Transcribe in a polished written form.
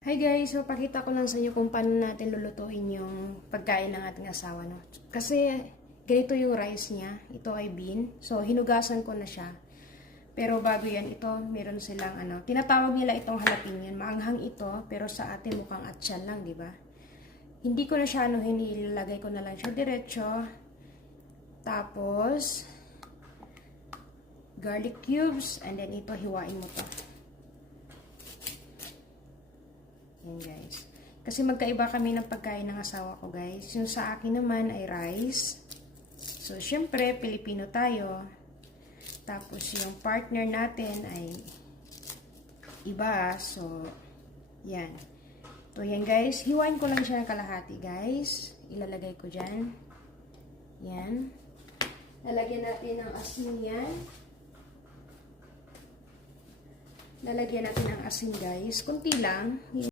Hi guys, so pakita ko lang sa inyo kung paano natin lulutuin yung pagkain ng ating asawa, no? Kasi ganito yung rice niya, ito ay bean. So hinugasan ko na siya. Pero bago yan, ito meron silang tinatawag nila itong jalapeno. Maanghang ito, pero sa atin mukhang atsan lang, di ba? Hindi ko na siya hinilagay ko na lang siya diretso. Tapos garlic cubes, and then ito hiwain mo to. Yan guys. Kasi magkaiba kami ng pagkain ng asawa ko guys. Yung sa akin naman ay rice. So syempre, Pilipino tayo. Tapos yung partner natin ay iba. So, yan. So yan guys. Hiwain ko lang siya ng kalahati guys. Ilalagay ko dyan. Yan. Lalagyan natin ng asin yan. Lalagyan natin ng asin guys. Kunti lang.